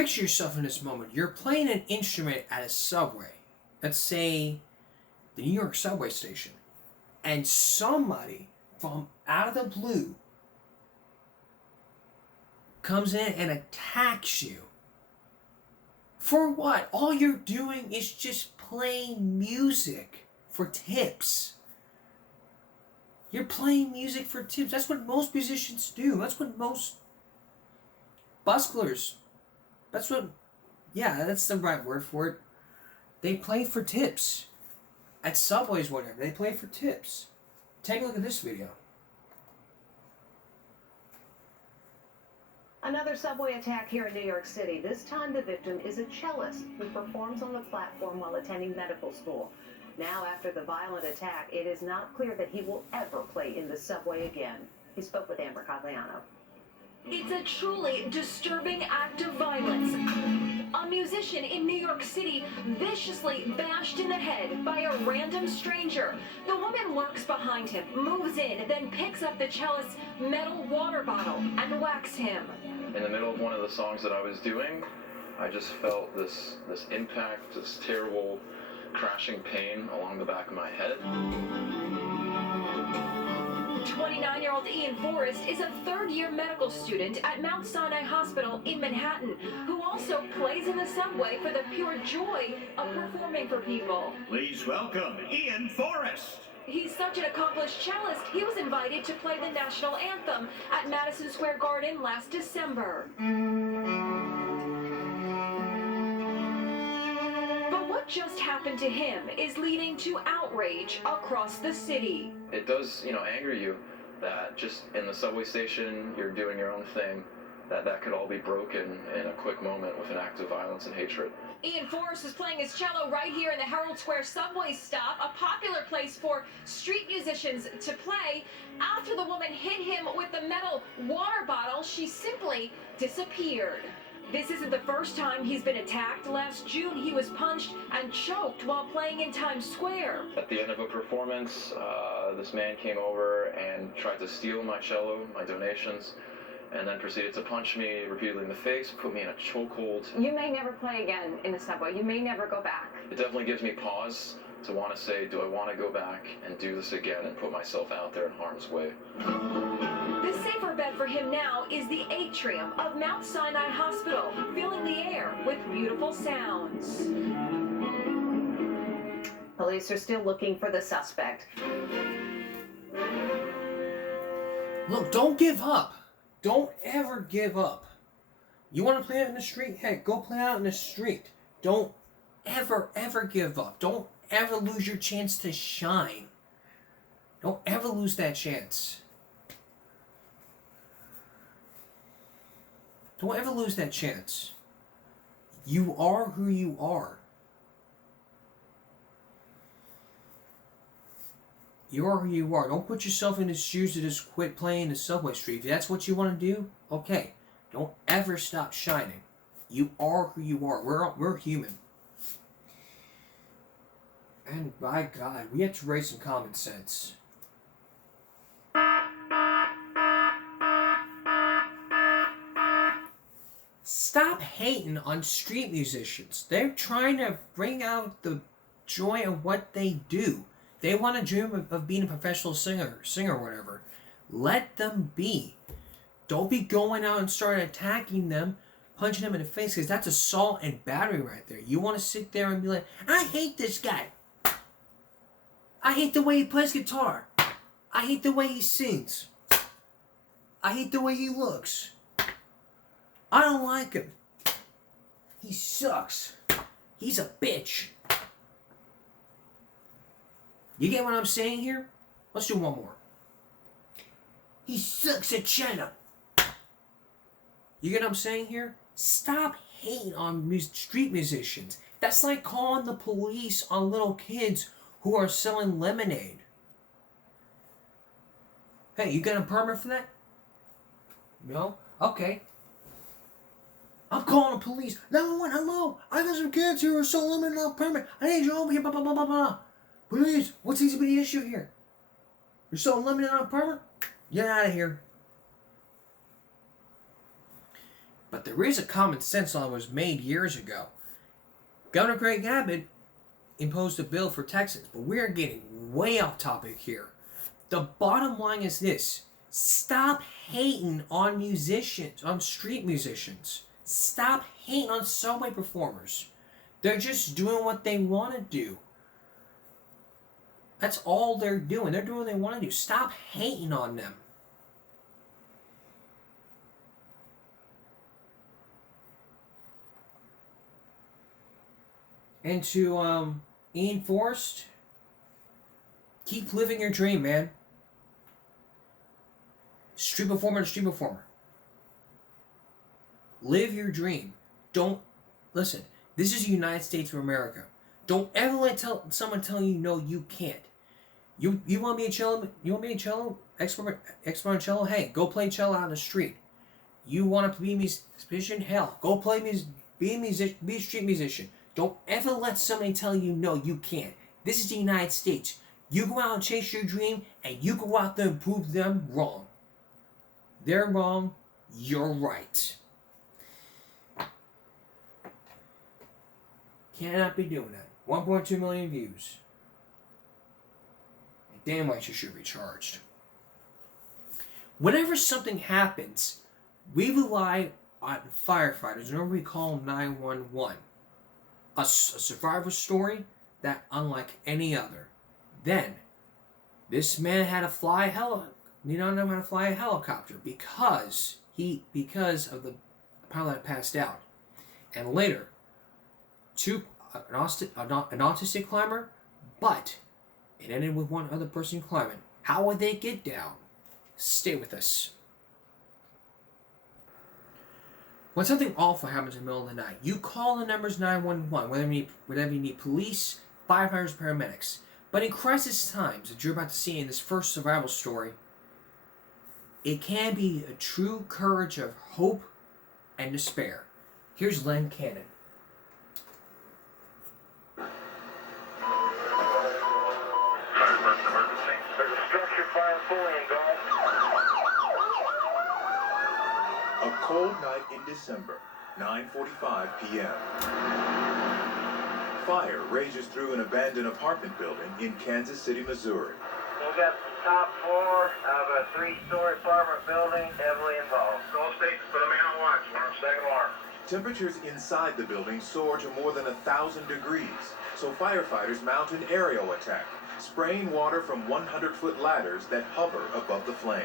Picture yourself in this moment. You're playing an instrument at a subway. Let's say the New York subway station. And somebody from out of the blue comes in and attacks you. For what? All you're doing is just playing music for tips. You're playing music for tips. That's what most musicians do. That's what most busklers, that's the right word for it. They play for tips. At Subways, whatever, they play for tips. Take a look at this video. Another subway attack here in New York City. This time the victim is a cellist who performs on the platform while attending medical school. Now, after the violent attack, it is not clear that he will ever play in the subway again. He spoke with Amber Cagliano. It's a truly disturbing act of violence. A musician in New York City viciously bashed in the head by a random stranger. The woman lurks behind him, moves in, then picks up the cellist's metal water bottle and whacks him. In the middle of one of the songs that I was doing, I just felt this impact, this terrible crashing pain along the back of my head. 29-year-old Ian Forrest is a third-year medical student at Mount Sinai Hospital in Manhattan, who also plays in the subway for the pure joy of performing for people. Please welcome Ian Forrest. He's such an accomplished cellist, he was invited to play the national anthem at Madison Square Garden last December. But what just happened to him is leading to outrage across the city. It does, anger you that just in the subway station, you're doing your own thing, that could all be broken in a quick moment with an act of violence and hatred. Ian Forrest was playing his cello right here in the Herald Square subway stop, a popular place for street musicians to play. After the woman hit him with the metal water bottle, she simply disappeared. This isn't the first time he's been attacked. Last June, he was punched and choked while playing in Times Square. At the end of a performance, this man came over and tried to steal my cello, my donations, and then proceeded to punch me repeatedly in the face, put me in a chokehold. You may never play again in the subway. You may never go back. It definitely gives me pause to want to say, do I want to go back and do this again and put myself out there in harm's way? The safer bet for him now is the atrium of Mount Sinai Hospital, filling the air with beautiful sounds. Police are still looking for the suspect. Look, don't give up. Don't ever give up. You want to play out in the street? Heck, go play out in the street. Don't ever give up. Don't ever lose your chance to shine. Don't ever lose that chance. Don't ever lose that chance. You are who you are. You are who you are. Don't put yourself in the shoes to just quit playing the subway street. If that's what you want to do, okay. Don't ever stop shining. You are who you are. We're human. And by God, we have to raise some common sense. Stop hating on street musicians. They're trying to bring out the joy of what they do. They want to dream of being a professional singer or whatever. Let them be. Don't be going out and start attacking them, punching them in the face, because that's assault and battery right there. You want to sit there and be like, I hate this guy. I hate the way he plays guitar. I hate the way he sings. I hate the way he looks. I don't like him. He sucks. He's a bitch. You get what I'm saying here? Let's do one more. He sucks at cello. You get what I'm saying here? Stop hating on street musicians. That's like calling the police on little kids who are selling lemonade. Hey, you got a permit for that? No? Okay. I'm calling the police. 911, hello. I got some kids who are selling lemonade without permit. I need you over here. Blah, blah, blah, blah, blah. Please, what seems to be the issue here? You're selling lemonade without permit? Get out of here. But there is a common sense law that was made years ago. Governor Greg Abbott imposed a bill for Texans, but we're getting way off topic here. The bottom line is this: stop hating on musicians, on street musicians. Stop hating on subway performers. They're just doing what they want to do. That's all they're doing. They're doing what they want to do. Stop hating on them. And to Ian Forrest, keep living your dream, man. Street performer to street performer. Live your dream. Don't listen. This is the United States of America. Don't ever let someone tell you no, you can't. You want to be a cello? You want to be a cello expert on cello? Hey, go play cello out in the street. You want to be a musician? Hell, go play be a street musician. Don't ever let somebody tell you no, you can't. This is the United States. You go out and chase your dream, and you go out there and prove them wrong. They're wrong. You're right. Cannot be doing that. 1.2 million views. Damn right you should be charged. Whenever something happens, we rely on firefighters, or we call 911. A survivor story that unlike any other. Then, this man had to fly a helicopter because of the pilot had passed out. And later, an autistic climber, but it ended with one other person climbing. How would they get down? Stay with us. When something awful happens in the middle of the night, you call the numbers 911, whether you need police, firefighters, paramedics. But in crisis times, that you're about to see in this first survival story, it can be a true courage of hope and despair. Here's Len Cannon. A cold night in December, 9:45 p.m. Fire rages through an abandoned apartment building in Kansas City, Missouri. We got the top floor of a 3-story apartment building heavily involved. All stations put a man on watch. We're on second alarm. Temperatures inside the building soar to more than 1,000 degrees, so firefighters mount an aerial attack, spraying water from 100-foot ladders that hover above the flames.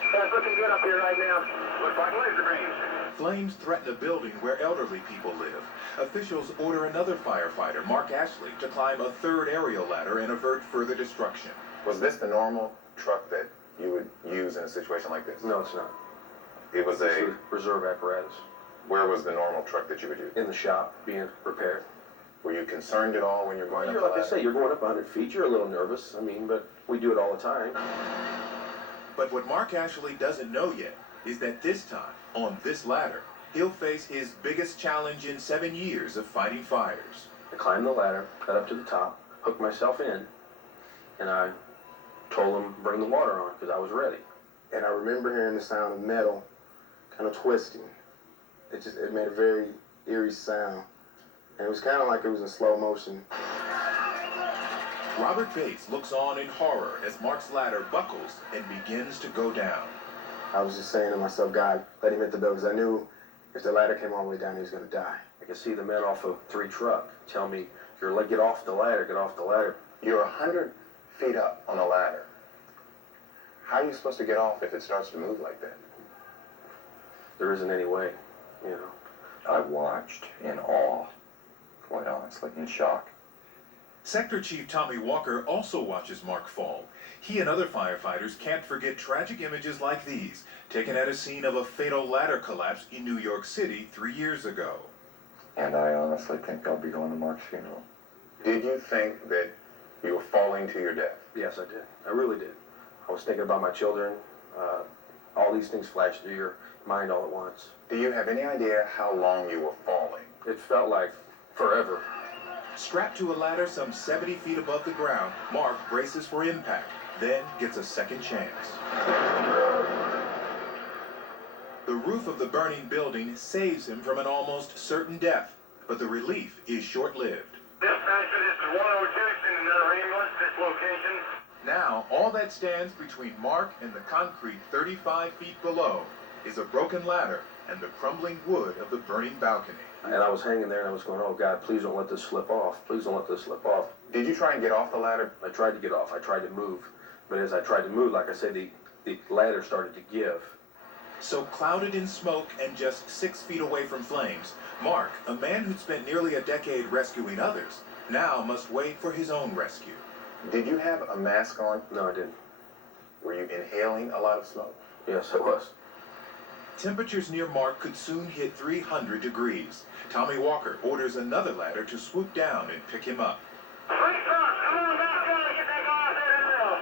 It's looking good up here right now. Looks like laser beams. Flames threaten a building where elderly people live. Officials order another firefighter, Mark Ashley, to climb a third aerial ladder and avert further destruction. Was this the normal truck that you would use in a situation like this? No, it's not. It was It's a reserve apparatus. Where was the normal truck that you would use? In the shop, being repaired. Were you concerned at all when you're going up the Like ladder? I say, you're going up 100 feet, you're a little nervous. But we do it all the time. But what Mark Ashley doesn't know yet is that this time, on this ladder, he'll face his biggest challenge in 7 years of fighting fires. I climbed the ladder, got up to the top, hooked myself in, and I told them bring the water on because I was ready. And I remember hearing the sound of metal kind of twisting. It made a very eerie sound. And it was kind of like it was in slow motion. Robert Bates looks on in horror as Mark's ladder buckles and begins to go down. I was just saying to myself, God, let him hit the building, because I knew if the ladder came all the way down, he was going to die. I could see the men off of 3 truck tell me, get off the ladder, get off the ladder. You're 100 feet up on a ladder. How are you supposed to get off if it starts to move like that? There isn't any way, I watched in awe, quite honestly, in shock. Sector Chief Tommy Walker also watches Mark fall. He and other firefighters can't forget tragic images like these, taken at a scene of a fatal ladder collapse in New York City 3 years ago. And I honestly think I'll be going to Mark's funeral. Did you think that you were falling to your death? Yes, I did. I really did. I was thinking about my children. All these things flashed through your mind all at once. Do you have any idea how long you were falling? It felt like forever. Strapped to a ladder some 70 feet above the ground, Mark braces for impact, then gets a second chance. The roof of the burning building saves him from an almost certain death, but the relief is short-lived. Dispatcher, this is 102, sending another ambulance to this location. Now, all that stands between Mark and the concrete 35 feet below is a broken ladder and the crumbling wood of the burning balcony. And I was hanging there and I was going, oh God, please don't let this slip off. Please don't let this slip off. Did you try and get off the ladder? I tried to get off. I tried to move. But as I tried to move, like I said, the ladder started to give. So clouded in smoke and just 6 feet away from flames, Mark, a man who'd spent nearly a decade rescuing others, now must wait for his own rescue. Did you have a mask on? No, I didn't. Were you inhaling a lot of smoke? Yes, I was. Temperatures near Mark could soon hit 300 degrees. Tommy Walker orders another ladder to swoop down and pick him up. 3 trucks, come on back down and get that guy out there now.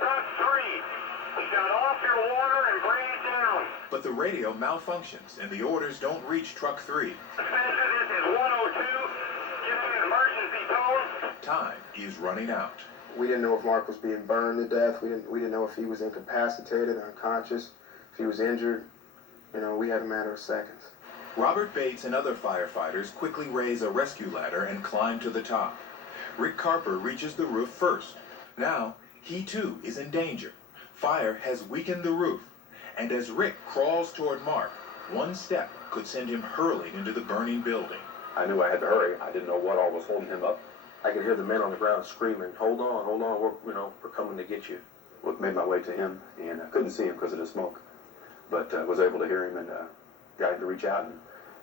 Truck 3, shut off your water and bring it down. But the radio malfunctions and the orders don't reach truck 3. Dispatcher, this is 102, give me an emergency tone. Time is running out. We didn't know if Mark was being burned to death. We didn't know if he was incapacitated, unconscious, if he was injured. You know, we had a matter of seconds. Robert Bates and other firefighters quickly raise a rescue ladder and climb to the top. Rick Carper reaches the roof first. Now, he too is in danger. Fire has weakened the roof. And as Rick crawls toward Mark, one step could send him hurling into the burning building. I knew I had to hurry. I didn't know what all was holding him up. I could hear the men on the ground screaming, hold on, we're coming to get you. Well, made my way to him, and I couldn't see him because of the smoke. But was able to hear him and got him to reach out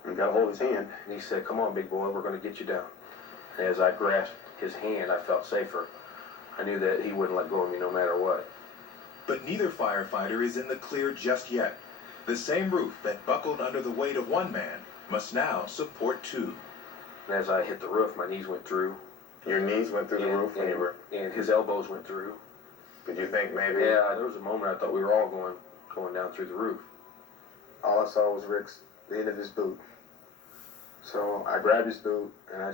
and got a hold of his hand. And he said, come on, big boy, we're going to get you down. And as I grasped his hand, I felt safer. I knew that he wouldn't let go of me no matter what. But neither firefighter is in the clear just yet. The same roof that buckled under the weight of one man must now support two. And as I hit the roof, my knees went through. Your knees went through the roof when you were... And his elbows went through. Did you think maybe... Yeah, there was a moment I thought we were all going down through the roof. All I saw was the end of his boot. So I grabbed his boot and I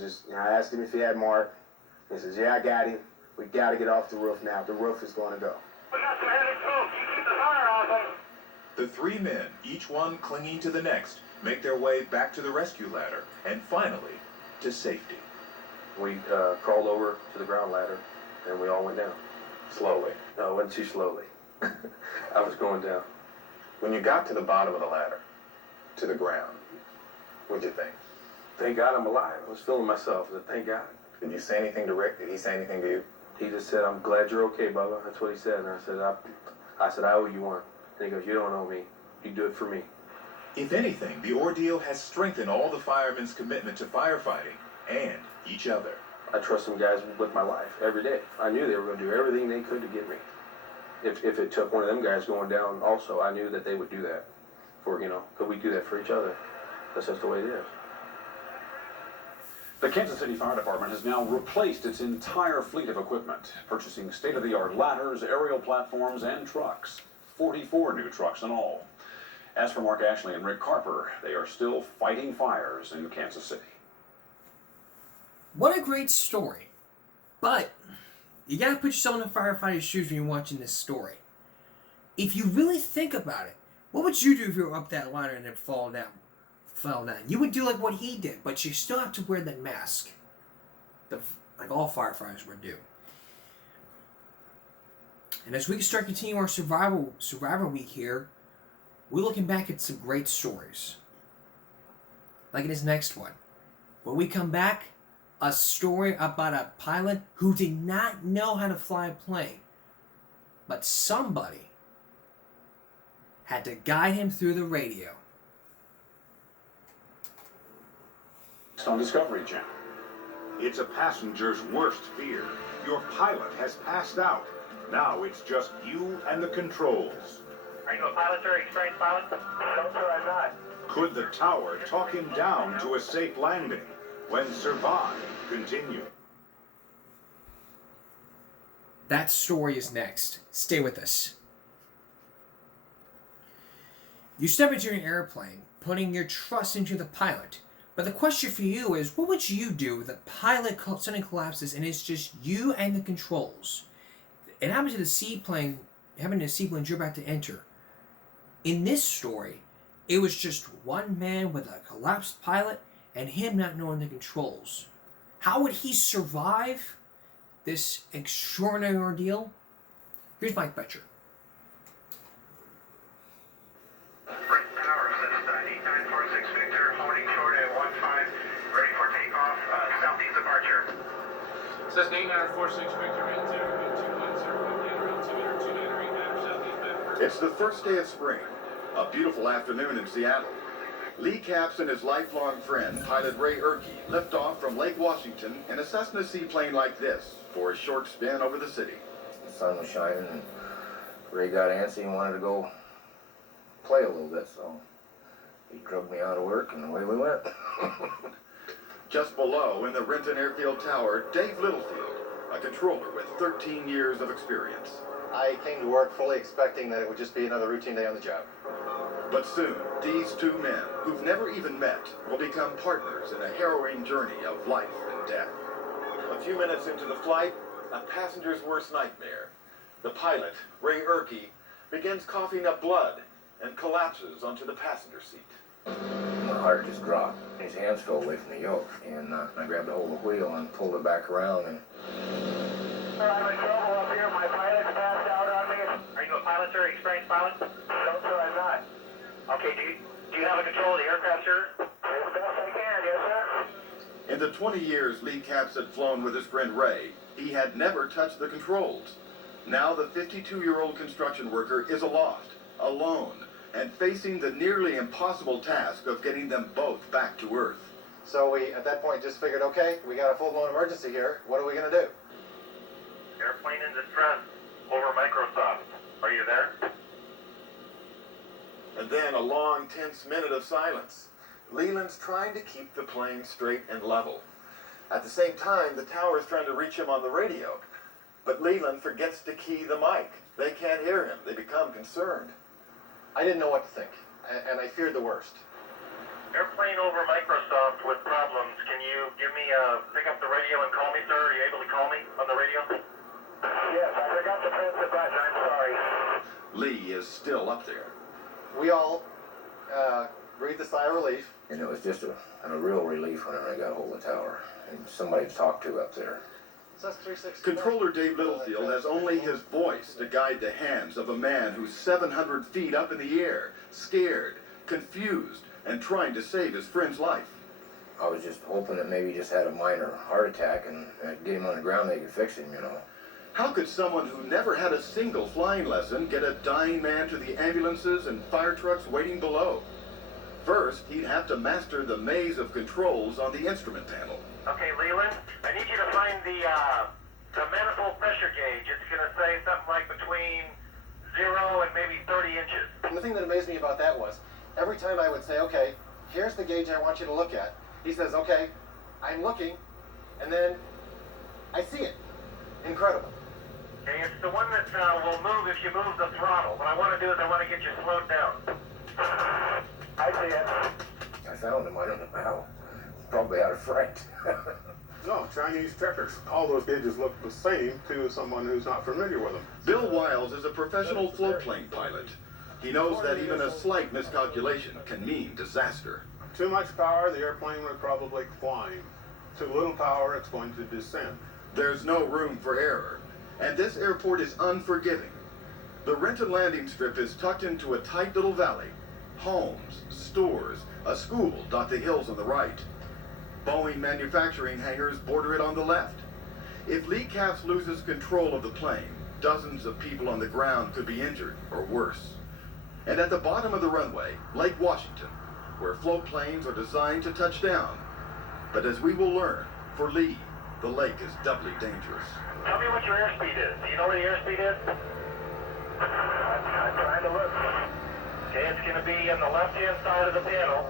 asked him if he had Mark. He says, yeah, I got him. We got to get off the roof now. The roof is going to go. We got some heavy smoke. You keep the fire off them. The three men, each one clinging to the next, make their way back to the rescue ladder and finally to safety. We crawled over to the ground ladder and we all went down. Slowly? No, it wasn't too slowly. I was going down. When you got to the bottom of the ladder, to the ground, what'd you think? Thank God I'm alive. I was feeling myself. I said, thank God. Did you say anything to Rick? Did he say anything to you? He just said, I'm glad you're okay, Bubba. That's what he said. And I said, I owe you one. And he goes, you don't owe me. You do it for me. If anything, the ordeal has strengthened all the firemen's commitment to firefighting and each other. I trust some guys with my life every day. I knew they were going to do everything they could to get me. If it took one of them guys going down also, I knew that they would do that. Because we do that for each other. That's just the way it is. The Kansas City Fire Department has now replaced its entire fleet of equipment, purchasing state-of-the-art ladders, aerial platforms, and trucks. 44 new trucks in all. As for Mark Ashley and Rick Carper, they are still fighting fires in Kansas City. What a great story. But you gotta put yourself in the firefighter's shoes when you're watching this story. If you really think about it, what would you do if you were up that ladder and it fell down? You would do like what he did, but you still have to wear that mask. Like all firefighters would do. And as we start continuing our Survivor Week here, we're looking back at some great stories. Like in this next one. When we come back, a story about a pilot who did not know how to fly a plane. But somebody had to guide him through the radio. It's on Discovery Channel. It's a passenger's worst fear. Your pilot has passed out. Now it's just you and the controls. Are you a pilot, sir? Experienced pilot? No, sir, I'm not. Could the tower talk him down to a safe landing? When Survive continues. That story is next. Stay with us. You step into an airplane, putting your trust into the pilot. But the question for you is, what would you do if the pilot suddenly collapses and it's just you and the controls? It happens to the seaplane, having a seaplane you're about to enter. In this story, It was just one man with a collapsed pilot and him not knowing the controls. How would he survive this extraordinary ordeal? Here's Mike Betcher. Tower, this is 8946 Victor, holding short at 15, ready for takeoff, southeast departure. Says 8946 Victor, man, 0, 210, around 200, 298, southeast Bedford. It's the first day of spring, a beautiful afternoon in Seattle. Lee Capps and his lifelong friend, pilot Ray Erke, lift off from Lake Washington in a Cessna seaplane like this for a short spin over the city. The sun was shining and Ray got antsy and wanted to go play a little bit, so he drugged me out of work and away we went. Just below, in the Renton Airfield Tower, Dave Littlefield, a controller with 13 years of experience. I came to work fully expecting that it would just be another routine day on the job. But soon, these two men, who've never even met, will become partners in a harrowing journey of life and death. A few minutes into the flight, a passenger's worst nightmare. The pilot, Ray Erke, begins coughing up blood and collapses onto the passenger seat. My heart just dropped. His hands fell away from the yoke, and I grabbed a hold of the wheel and pulled it back around. And I'm in trouble up here. My pilot's passed out on me. Are you a pilot, sir? Experienced pilot? No, sir, I'm not. Okay, do you have a control of the aircraft, sir? As best I can, yes, sir. In the 20 years Lee Capps had flown with his friend Ray, he had never touched the controls. Now the 52-year-old construction worker is aloft, alone, and facing the nearly impossible task of getting them both back to Earth. So we, at that point, just figured, okay, we got a full-blown emergency here. What are we going to do? Airplane in distress. Over Microsoft. Are you there? And then a long, tense minute of silence. Leland's trying to keep the plane straight and level. At the same time, the tower's trying to reach him on the radio. But Leland forgets to key the mic. They can't hear him. They become concerned. I didn't know what to think, and I feared the worst. Airplane over Microsoft with problems. Can you pick up the radio and call me, sir? Are you able to call me on the radio? Yes, I forgot to press the button. I'm sorry. Lee is still up there. We all breathed a sigh of relief. And it was just a real relief when I got a hold of the tower and somebody to talk to up there. Controller Dave Littlefield has only his voice to guide the hands of a man who's 700 feet up in the air, scared, confused, and trying to save his friend's life. I was just hoping that maybe he just had a minor heart attack and get him on the ground, they could fix him, you know. How could someone who never had a single flying lesson get a dying man to the ambulances and fire trucks waiting below? First, he'd have to master the maze of controls on the instrument panel. Okay, Leland, I need you to find the manifold pressure gauge. It's going to say something like between 0 and maybe 30 inches. And the thing that amazed me about that was, every time I would say, okay, here's the gauge I want you to look at, he says, okay, I'm looking, and then I see it. Incredible. Okay, it's the one that will move if you move the throttle. What I want to do is I want to get you slowed down. I see it. I found him, I don't know how. Probably out of fright. No, Chinese checkers. All those gauges look the same to someone who's not familiar with them. Bill Wiles is a professional floatplane pilot. He knows that even a slight miscalculation can mean disaster. Too much power, the airplane would probably climb. Too little power, it's going to descend. There's no room for error, and this airport is unforgiving. The Renton landing strip is tucked into a tight little valley. Homes, stores, a school dot the hills on the right. Boeing manufacturing hangars border it on the left. If Lee Capps loses control of the plane, dozens of people on the ground could be injured or worse. And at the bottom of the runway, Lake Washington, where float planes are designed to touch down. But as we will learn, for Lee, the lake is doubly dangerous. Tell me what your airspeed is. Do you know what your airspeed is? I'm trying to look. Okay, it's going to be on the left-hand side of the panel.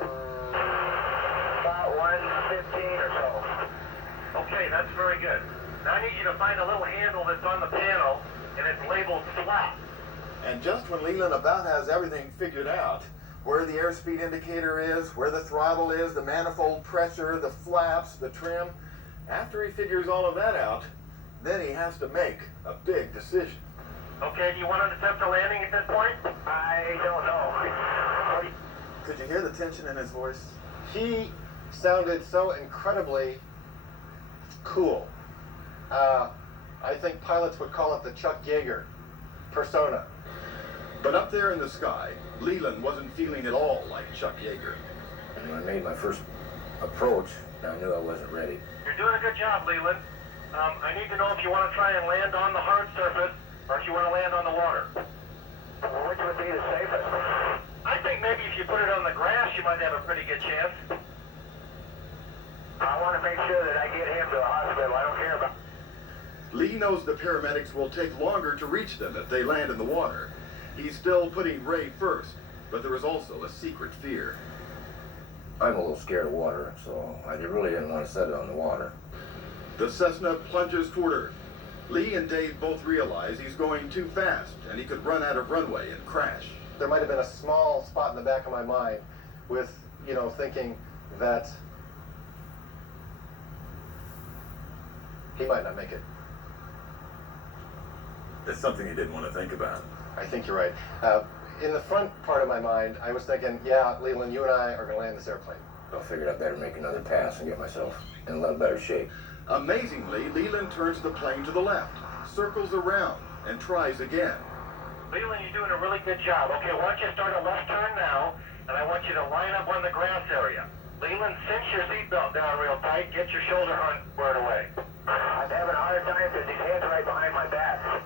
About 115 or so. Okay, that's very good. Now I need you to find a little handle that's on the panel, and it's labeled flat. And just when Leland about has everything figured out, where the airspeed indicator is, where the throttle is, the manifold pressure, the flaps, the trim, after he figures all of that out, then he has to make a big decision. Okay, do you want to attempt a landing at this point? I don't know. Could you hear the tension in his voice? He sounded so incredibly cool. I think pilots would call it the Chuck Yeager persona. But up there in the sky, Leland wasn't feeling at all like Chuck Yeager. And when I made my first approach, I knew I wasn't ready. You're doing a good job, Leland. I need to know if you want to try and land on the hard surface or if you want to land on the water. Which would be the safest? I think maybe if you put it on the grass, you might have a pretty good chance. I want to make sure that I get him to the hospital. I don't care about... Lee knows the paramedics will take longer to reach them if they land in the water. He's still putting Ray first, but there is also a secret fear. I'm a little scared of water, so I really didn't want to set it on the water. The Cessna plunges toward Earth. Lee and Dave both realize he's going too fast, and he could run out of runway and crash. There might have been a small spot in the back of my mind with, thinking that he might not make it. It's something you didn't want to think about. I think you're right. In the front part of my mind, I was thinking, yeah, Leland, you and I are going to land this airplane. So I figured I'd better make another pass and get myself in a little better shape. Amazingly, Leland turns the plane to the left, circles around, and tries again. Leland, you're doing a really good job. Okay, why don't you start a left turn now, and I want you to line up on the grass area. Leland, cinch your seatbelt down real tight. Get your shoulder horn squared away. I'm having a hard time because his head's right behind my back.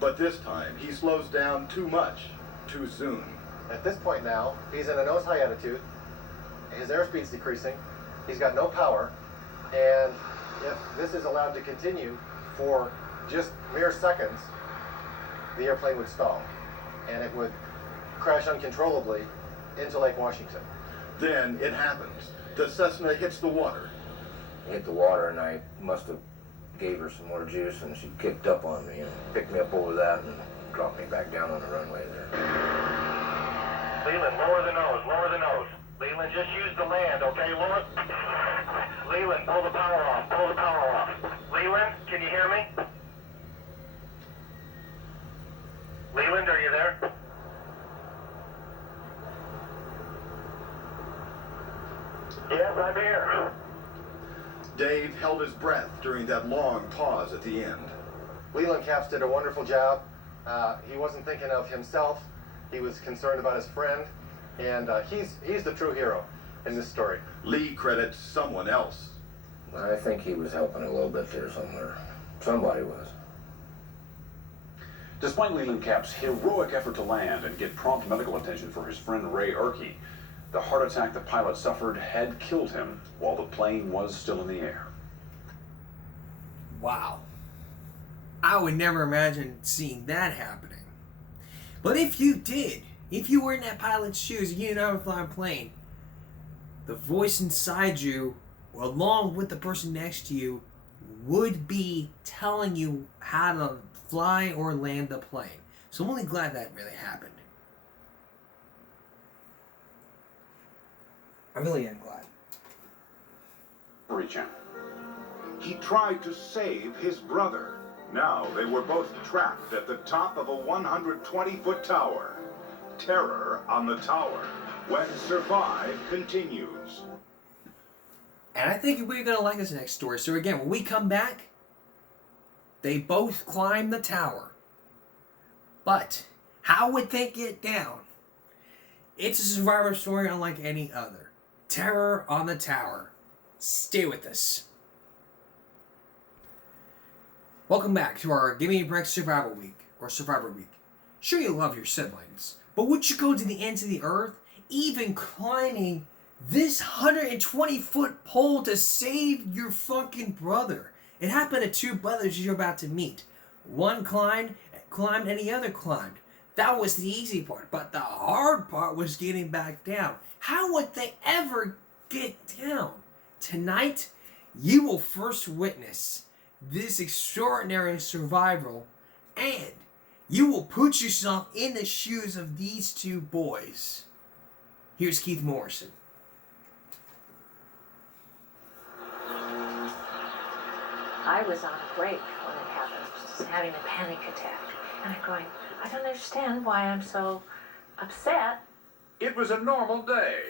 But this time, he slows down too much, too soon. At this point now, he's in a nose-high attitude. His airspeed's decreasing. He's got no power. And if this is allowed to continue for just mere seconds, the airplane would stall. And it would crash uncontrollably into Lake Washington. Then it happens. The Cessna hits the water. I hit the water, and I must have gave her some more juice, and she kicked up on me and picked me up over that and dropped me back down on the runway there. Leland, lower the nose, lower the nose. Leland, just use the land, okay? Lower. Leland, pull the power off, pull the power off. Leland, can you hear me? Leland, are you there? Yes, I'm here. Dave held his breath during that long pause at the end. Leland Capps did a wonderful job. He wasn't thinking of himself. He was concerned about his friend. And he's the true hero in this story. Lee credits someone else. I think he was helping a little bit there somewhere. Somebody was. Despite Leland Capps' heroic effort to land and get prompt medical attention for his friend Ray Erke, the heart attack the pilot suffered had killed him while the plane was still in the air. Wow. I would never imagine seeing that happening. But if you did, if you were in that pilot's shoes and you didn't ever fly a plane, the voice inside you, along with the person next to you, would be telling you how to fly or land the plane. So I'm only glad that really happened. I really am glad. Reach out. He tried to save his brother. Now they were both trapped at the top of a 120-foot tower. Terror on the tower when Survive continues. And I think we're going to like this next story. So again, when we come back, they both climb the tower. But how would they get down? It's a survivor story unlike any other. Terror on the tower. Stay with us. Welcome back to our Give Me a Break Survival Week, or Survivor Week. Sure, you love your siblings, but would you go to the ends of the earth, even climbing this 120-foot pole to save your fucking brother? It happened to two brothers you're about to meet. One climbed and the other climbed. That was the easy part, but the hard part was getting back down. How would they ever get down? Tonight, you will first witness this extraordinary survival, and you will put yourself in the shoes of these two boys. Here's Keith Morrison. I was on a break when it happened, just having a panic attack. And I'm going, I don't understand why I'm so upset. It was a normal day.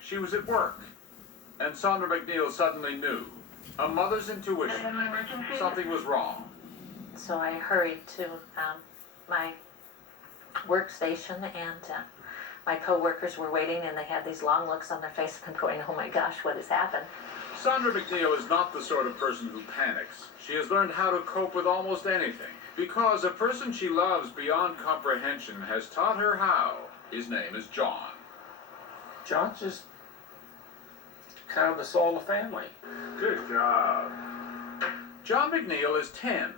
She was at work. And Sandra McNeil suddenly knew. A mother's intuition. Something was wrong. So I hurried to my workstation, and my coworkers were waiting, and they had these long looks on their face, and I'm going, oh my gosh, what has happened? Sandra McNeil is not the sort of person who panics. She has learned how to cope with almost anything, because a person she loves beyond comprehension has taught her how. His name is John. John's just kind of the soul of the family. Good job. John McNeil is 10.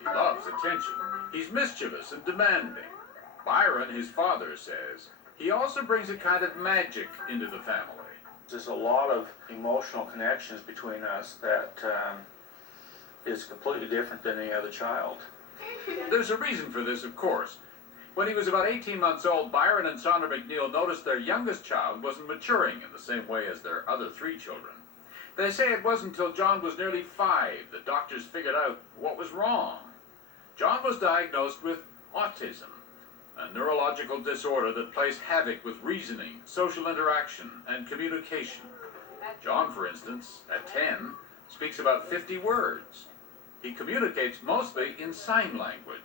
He loves attention. He's mischievous and demanding. Byron, his father, says he also brings a kind of magic into the family. There's a lot of emotional connections between us that is completely different than any other child. There's a reason for this, of course. When he was about 18 months old, Byron and Sandra McNeil noticed their youngest child wasn't maturing in the same way as their other 3 children. They say it wasn't until John was nearly 5 that doctors figured out what was wrong. John was diagnosed with autism, a neurological disorder that plays havoc with reasoning, social interaction, and communication. John, for instance, at 10, speaks about 50 words. He communicates mostly in sign language.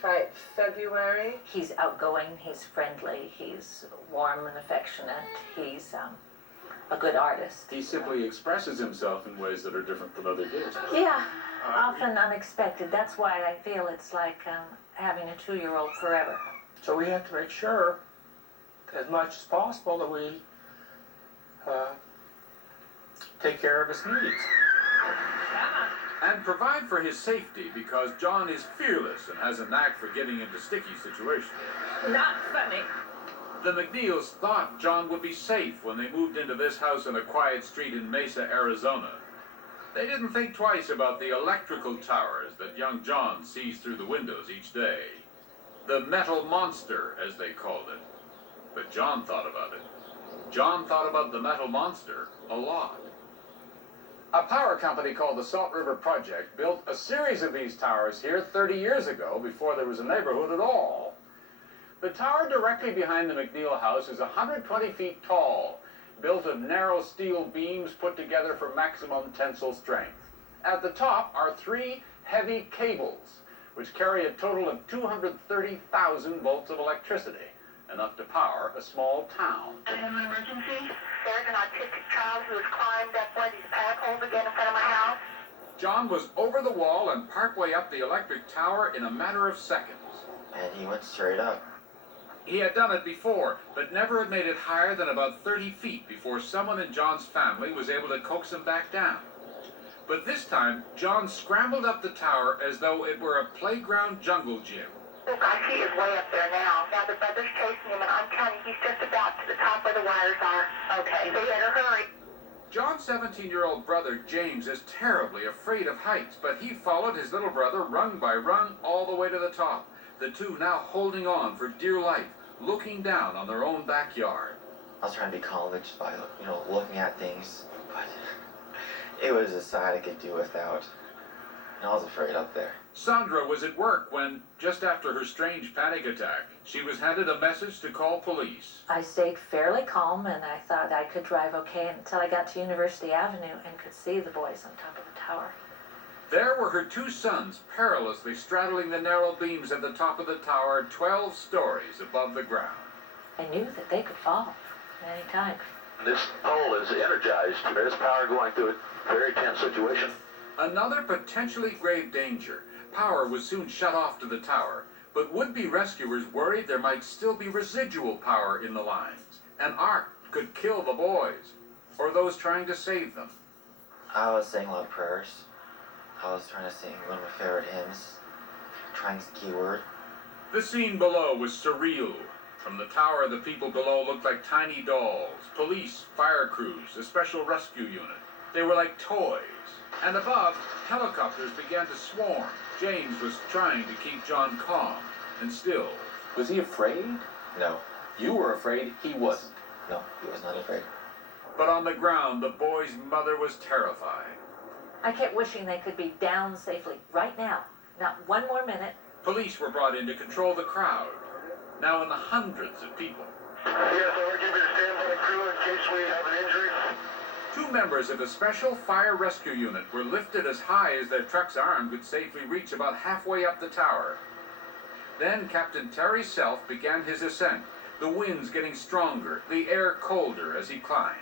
Right, February. He's outgoing, he's friendly, he's warm and affectionate, he's a good artist. He simply expresses himself in ways that are different than other kids. Yeah, often unexpected. That's why I feel it's like having a 2-year-old forever. So we have to make sure, as much as possible, that we take care of his needs. And provide for his safety, because John is fearless and has a knack for getting into sticky situations. Not funny. The McNeils thought John would be safe when they moved into this house on a quiet street in Mesa, Arizona. They didn't think twice about the electrical towers that young John sees through the windows each day. The metal monster, as they called it. But John thought about it. John thought about the metal monster a lot. A power company called the Salt River Project built a series of these towers here 30 years ago, before there was a neighborhood at all. The tower directly behind the McNeil house is 120 feet tall, built of narrow steel beams put together for maximum tensile strength. At the top are 3 heavy cables, which carry a total of 230,000 volts of electricity, enough to power a small town. An emergency? There's an autistic child who has climbed up one of these pad holes again in front of my house. John was over the wall and partway up the electric tower in a matter of seconds. And he went straight up. He had done it before, but never had made it higher than about 30 feet before someone in John's family was able to coax him back down. But this time, John scrambled up the tower as though it were a playground jungle gym. Look, I see his way up there now. Now the brother's chasing him, and I'm telling you, he's just about to the top where the wires are. Okay, so you better hurry. John's 17-year-old brother, James, is terribly afraid of heights, but he followed his little brother rung by rung all the way to the top, the two now holding on for dear life, looking down on their own backyard. I was trying to be calm just by, looking at things, but it was a sight I could do without. And I was afraid up there. Sandra was at work when, just after her strange panic attack, she was handed a message to call police. I stayed fairly calm, and I thought I could drive okay until I got to University Avenue and could see the boys on top of the tower. There were her 2 sons, perilously straddling the narrow beams at the top of the tower, 12 stories above the ground. I knew that they could fall at any time. This pole is energized. There's power going through it. Very tense situation. Another potentially grave danger. Power was soon shut off to the tower, but would-be rescuers worried there might still be residual power in the lines. An arc could kill the boys, or those trying to save them. I was saying a lot of prayers. I was trying to sing one of my favorite hymns, trying the keyword. The scene below was surreal. From the tower, the people below looked like tiny dolls. Police, fire crews, a special rescue unit. They were like toys. And above, helicopters began to swarm. James was trying to keep John calm, and still. Was he afraid? No. You were afraid, he wasn't. No, he was not afraid. But on the ground, the boy's mother was terrified. I kept wishing they could be down safely right now. Not one more minute. Police were brought in to control the crowd. now in the hundreds of people. Yes, I'll give you a standby crew in case we have an injury. 2 members of a special fire rescue unit were lifted as high as their truck's arm could safely reach, about halfway up the tower. Then Captain Terry Self began his ascent, the winds getting stronger, the air colder as he climbed.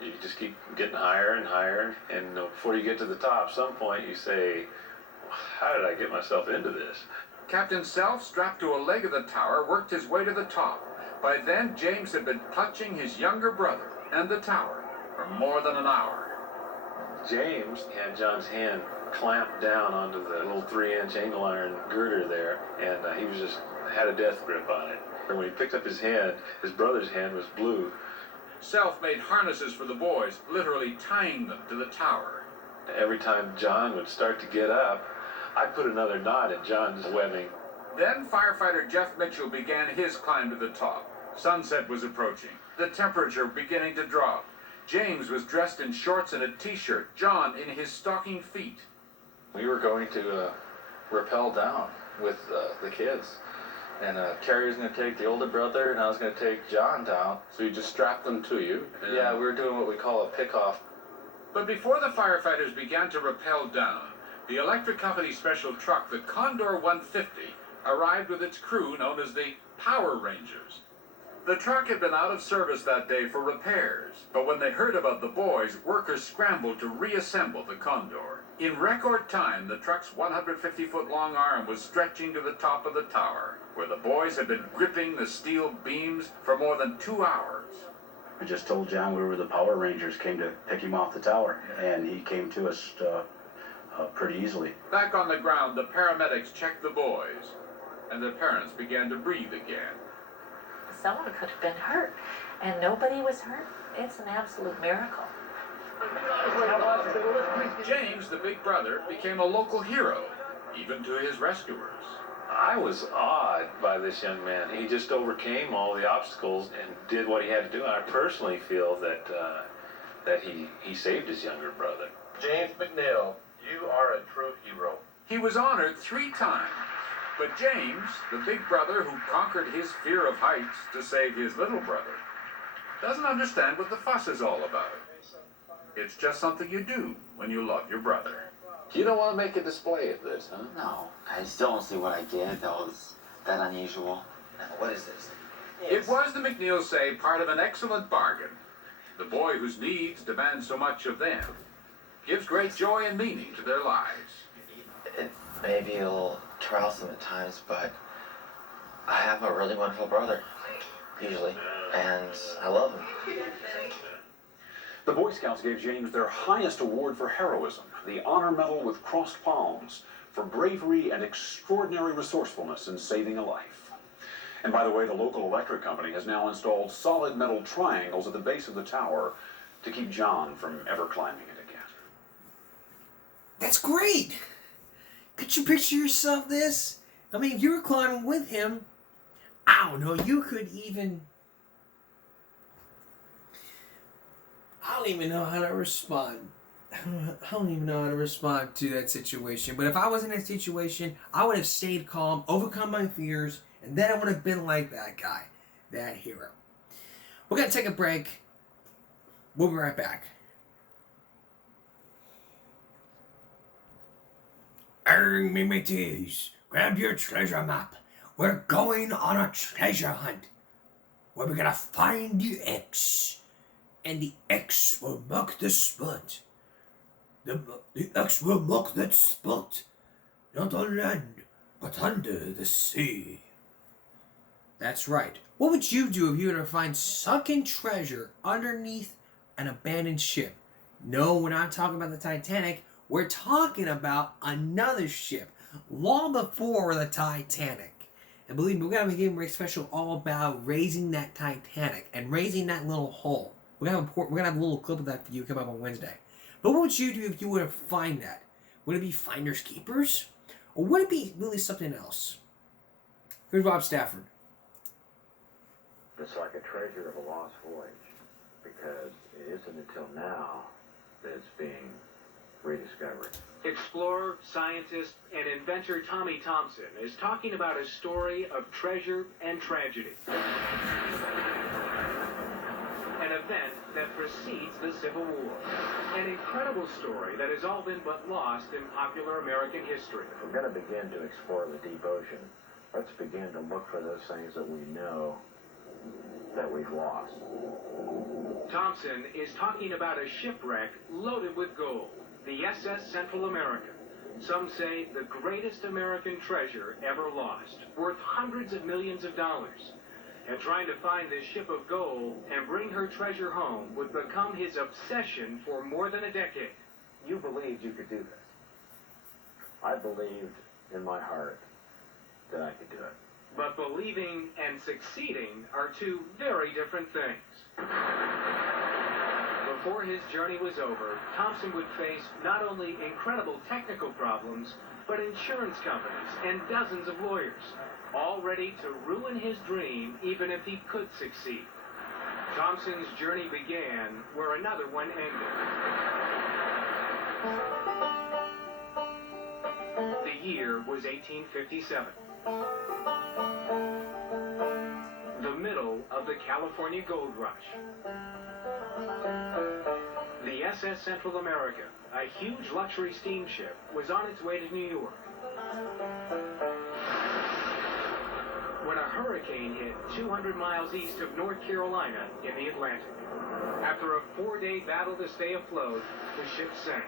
You just keep getting higher and higher, and before you get to the top, some point you say, how did I get myself into this? Captain Self, strapped to a leg of the tower, worked his way to the top. By then, James had been clutching his younger brother and the tower for more than an hour. James had John's hand clamped down onto the little 3-inch angle iron girder there, and he was just had a death grip on it. And when he picked up his hand, his brother's hand was blue. Self made harnesses for the boys, literally tying them to the tower. Every time John would start to get up, I put another knot in John's webbing. Then firefighter Jeff Mitchell began his climb to the top. Sunset was approaching, the temperature beginning to drop. James was dressed in shorts and a t-shirt, John in his stocking feet. We were going to rappel down with the kids. And Terry was going to take the older brother, and I was going to take John down. So you just strapped them to you? Yeah, we were doing what we call a pick-off. But before the firefighters began to rappel down, the electric company special truck, the Condor 150, arrived with its crew known as the Power Rangers. The truck had been out of service that day for repairs, but when they heard about the boys, workers scrambled to reassemble the Condor. In record time, the truck's 150-foot-long arm was stretching to the top of the tower, where the boys had been gripping the steel beams for more than 2 hours. I just told John we were the Power Rangers, came to pick him off the tower, and he came to us pretty easily. Back on the ground, the paramedics checked the boys, and their parents began to breathe again. Someone could have been hurt, and nobody was hurt. It's an absolute miracle. James, the big brother, became a local hero, even to his rescuers. I was awed by this young man. He just overcame all the obstacles and did what he had to do. And I personally feel that he saved his younger brother. James McNeil, you are a true hero. He was honored 3 times. But James, the big brother who conquered his fear of heights to save his little brother, doesn't understand what the fuss is all about. It's just something you do when you love your brother. You don't want to make a display of this, huh? No, I still don't see what I did that was that unusual. What is this? It was, the McNeils say, part of an excellent bargain. The boy whose needs demand so much of them gives great joy and meaning to their lives. It may be a little troublesome at times, but I have a really wonderful brother, usually, and I love him. The Boy Scouts gave James their highest award for heroism, the Honor Medal with Crossed Palms, for bravery and extraordinary resourcefulness in saving a life. And by the way, the local electric company has now installed solid metal triangles at the base of the tower to keep John from ever climbing it again. That's great! Could you picture yourself this? I mean, if you were climbing with him, I don't know, you could even... I don't even know how to respond. I don't even know how to respond to that situation. But if I was in that situation, I would have stayed calm, overcome my fears, and then I would have been like that guy, that hero. We're going to take a break. We'll be right back. Me mateys, grab your treasure map. We're going on a treasure hunt where we're going to find the X. And the X will mark the spot. The X will mark that spot. Not on land, but under the sea. That's right. What would you do if you were to find sunken treasure underneath an abandoned ship? No, we're not talking about the Titanic. We're talking about another ship. Long before the Titanic. And believe me, we're going to be getting special all about raising that Titanic and raising that little hole. We're gonna have a little clip of that for you come up on Wednesday. But what would you do if you were to find that? Would it be finders keepers? Or would it be really something else? Here's Rob Stafford. It's like a treasure of a lost voyage, because it isn't until now that it's being rediscovered. Explorer, scientist, and inventor Tommy Thompson is talking about a story of treasure and tragedy. An event that precedes the Civil War. An incredible story that has all been but lost in popular American history. If we're going to begin to explore the deep ocean, let's begin to look for those things that we know that we've lost. Thompson is talking about a shipwreck loaded with gold, the SS Central America. Some say the greatest American treasure ever lost, worth hundreds of millions of dollars. And trying to find this ship of gold and bring her treasure home would become his obsession for more than a decade. You believed you could do this. I believed in my heart that I could do it. But believing and succeeding are two very different things. Before his journey was over, Thompson would face not only incredible technical problems, but insurance companies and dozens of lawyers, all ready to ruin his dream even if he could succeed. Thompson's journey began where another one ended. The year was 1857. The middle of the California Gold Rush. The SS Central America, a huge luxury steamship, was on its way to New York when a hurricane hit 200 miles east of North Carolina in the Atlantic. After a 4-day battle to stay afloat, the ship sank.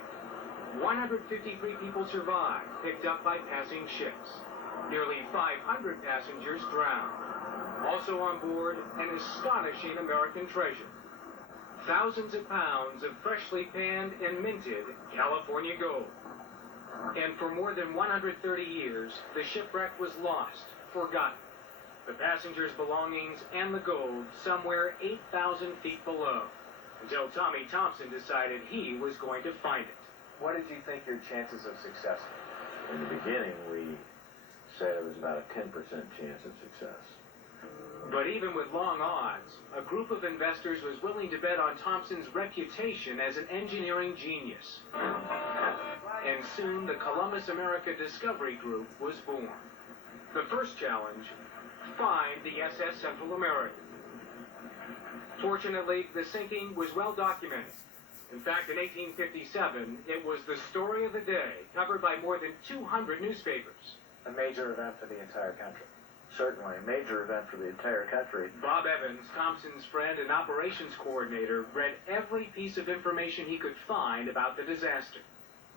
153 people survived, picked up by passing ships. Nearly 500 passengers drowned. Also on board, an astonishing American treasure. Thousands of pounds of freshly panned and minted California gold. And for more than 130 years, the shipwreck was lost, forgotten. The passengers' belongings and the gold somewhere 8,000 feet below, until Tommy Thompson decided he was going to find it. What did you think your chances of success were? In the beginning, we said it was about a 10% chance of success. But even with long odds, a group of investors was willing to bet on Thompson's reputation as an engineering genius. And soon the Columbus America Discovery Group was born. The first challenge: find the SS Central America. Fortunately, the sinking was well documented. In fact, in 1857, it was the story of the day, covered by more than 200 newspapers. A major event for the entire country. Certainly, a major event for the entire country. Bob Evans, Thompson's friend and operations coordinator, read every piece of information he could find about the disaster.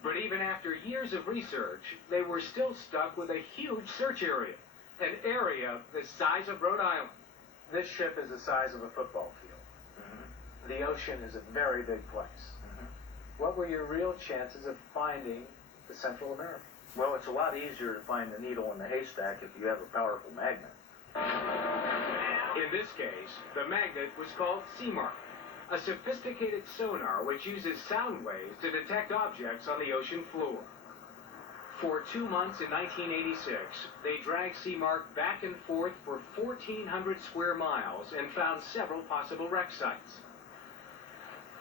But even after years of research, they were still stuck with a huge search area. An area the size of Rhode Island. This ship is the size of a football field. Mm-hmm. The ocean is a very big place. Mm-hmm. What were your real chances of finding the Central America? Well, it's a lot easier to find the needle in the haystack if you have a powerful magnet. In this case, the magnet was called Seamark, a sophisticated sonar which uses sound waves to detect objects on the ocean floor. For 2 months in 1986, they dragged Seamark back and forth for 1,400 square miles and found several possible wreck sites.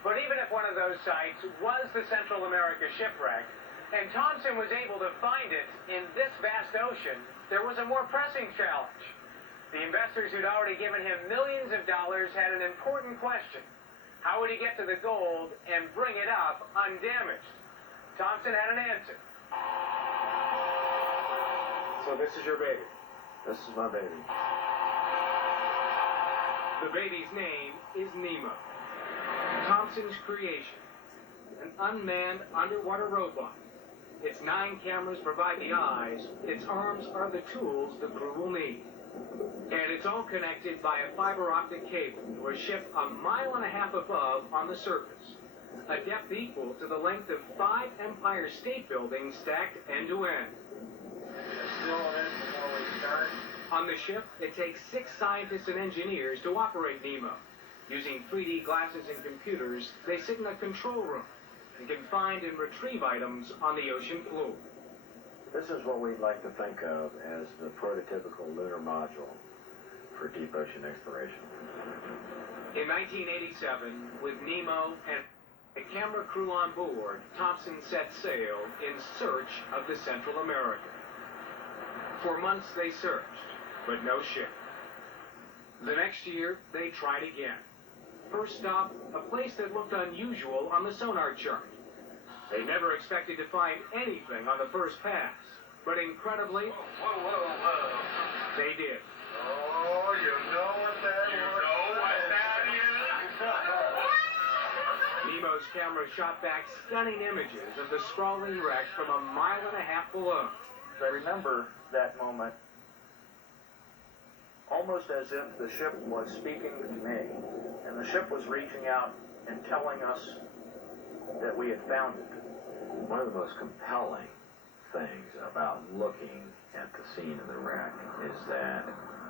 But even if one of those sites was the Central America shipwreck, and Thompson was able to find it in this vast ocean, there was a more pressing challenge. The investors who'd already given him millions of dollars had an important question. How would he get to the gold and bring it up undamaged? Thompson had an answer. So this is your baby? This is my baby. The baby's name is Nemo. Thompson's creation. An unmanned underwater robot. Its 9 cameras provide the eyes, its arms are the tools the crew will need. And it's all connected by a fiber optic cable to a ship 1.5 miles above on the surface. A depth equal to the length of 5 Empire State Buildings stacked end to end. On the ship, it takes 6 scientists and engineers to operate Nemo. Using 3D glasses and computers, they sit in a control room and can find and retrieve items on the ocean floor. This is what we'd like to think of as the prototypical lunar module for deep ocean exploration. In 1987, with Nemo and A camera crew on board, Thompson set sail in search of the Central America. For months they searched, but no ship. The next year, they tried again. First stop, a place that looked unusual on the sonar chart. They never expected to find anything on the first pass, but incredibly, they did. Oh, you know what that is? Nemo's camera shot back stunning images of the sprawling wreck from 1.5 miles below. I remember that moment almost as if the ship was speaking to me, and the ship was reaching out and telling us that we had found it. One of the most compelling things about looking at the scene of the wreck is that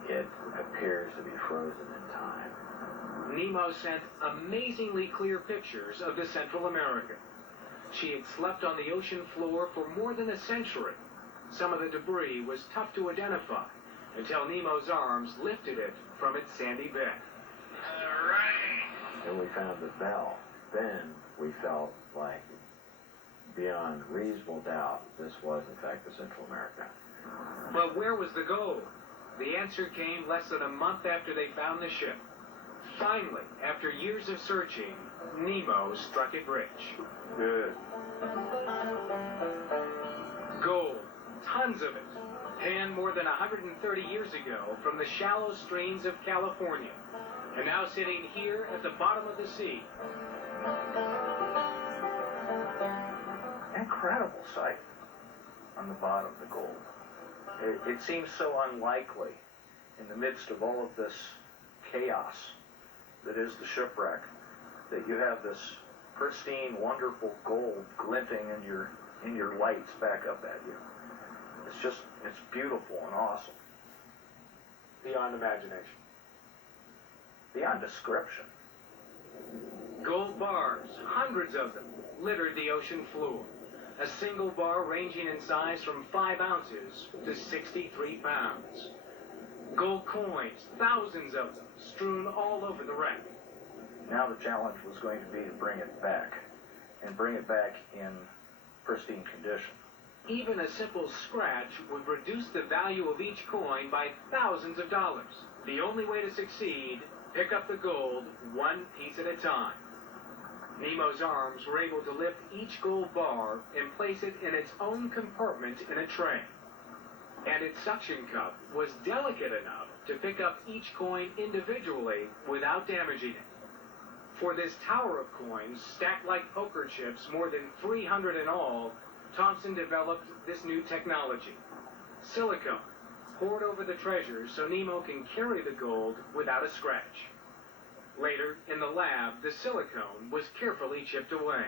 it appears to be frozen in time. Nemo sent amazingly clear pictures of the Central America. She had slept on the ocean floor for more than a century. Some of the debris was tough to identify until Nemo's arms lifted it from its sandy bed. When we found the bell, then we felt like beyond reasonable doubt this was in fact the Central America. But where was the gold? The answer came less than a month after they found the ship. Finally, after years of searching, Nemo struck it rich. Good. Gold, tons of it, panned more than 130 years ago from the shallow streams of California, and now sitting here at the bottom of the sea. Incredible sight on the bottom of the gold. It seems so unlikely in the midst of all of this chaos that is the shipwreck that you have this pristine, wonderful gold glinting in your lights back up at you. It's beautiful and awesome. Beyond imagination. Beyond description. Gold bars, hundreds of them, littered the ocean floor. A single bar ranging in size from 5 ounces to 63 pounds. Gold coins, thousands of them, strewn all over the wreck. Now the challenge was going to be to bring it back, and bring it back in pristine condition. Even a simple scratch would reduce the value of each coin by thousands of dollars. The only way to succeed, pick up the gold one piece at a time. Nemo's arms were able to lift each gold bar and place it in its own compartment in a tray. And its suction cup was delicate enough to pick up each coin individually without damaging it. For this tower of coins, stacked like poker chips, more than 300 in all, Thompson developed this new technology. Silicone, poured over the treasures so Nemo can carry the gold without a scratch. Later, in the lab, the silicone was carefully chipped away.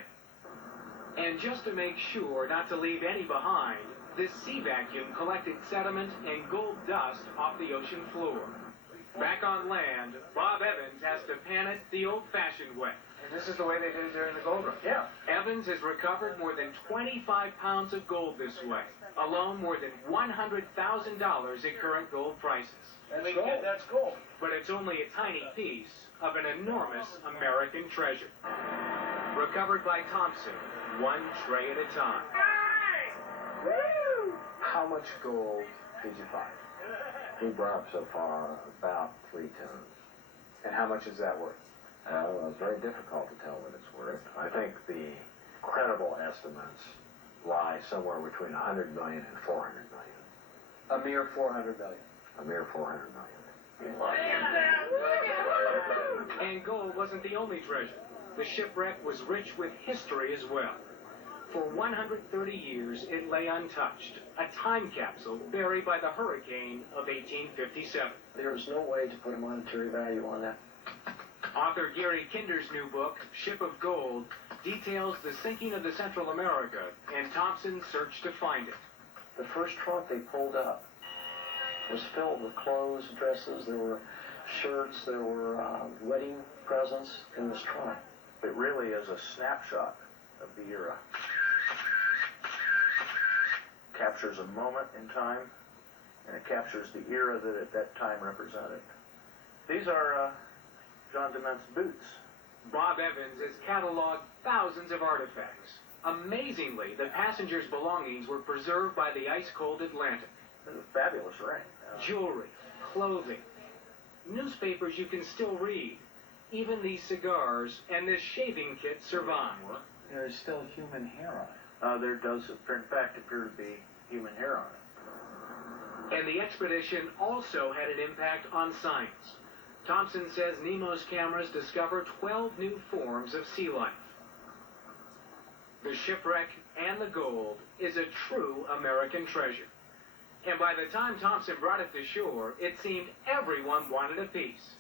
And just to make sure not to leave any behind, this sea vacuum collected sediment and gold dust off the ocean floor. Back on land, Bob Evans has to pan it the old-fashioned way. And this is the way they did it during the gold rush. Yeah. Evans has recovered more than 25 pounds of gold this way, alone more than $100,000 at current gold prices. That's gold. But it's only a tiny piece of an enormous American treasure. Recovered by Thompson, one tray at a time. How much gold did you find? We brought up so far about 3 tons. And how much is that worth? Well, it's very difficult to tell what it's worth. I think the credible estimates lie somewhere between 100 million and 400 million. A mere 400 million. A mere 400 million. And gold wasn't the only treasure. The shipwreck was rich with history as well. For 130 years, it lay untouched, a time capsule buried by the hurricane of 1857. There is no way to put a monetary value on that. Author Gary Kinder's new book, Ship of Gold, details the sinking of the Central America and Thompson's search to find it. The first trunk they pulled up was filled with clothes, dresses, there were shirts, there were wedding presents in this trunk. It really is a snapshot of the era. Captures a moment in time, and it captures the era that at that time represented. These are John DeMent's boots. Bob Evans has cataloged thousands of artifacts. Amazingly, the passengers' belongings were preserved by the ice-cold Atlantic. This is a fabulous ring. Jewelry, clothing, newspapers you can still read. Even these cigars and this shaving kit survive. There's still human hair on it. There does, in fact, appear to be human hair on it. And the expedition also had an impact on science. Thompson says Nemo's cameras discovered 12 new forms of sea life. The shipwreck and the gold is a true American treasure. And by the time Thompson brought it to shore, it seemed everyone wanted a piece.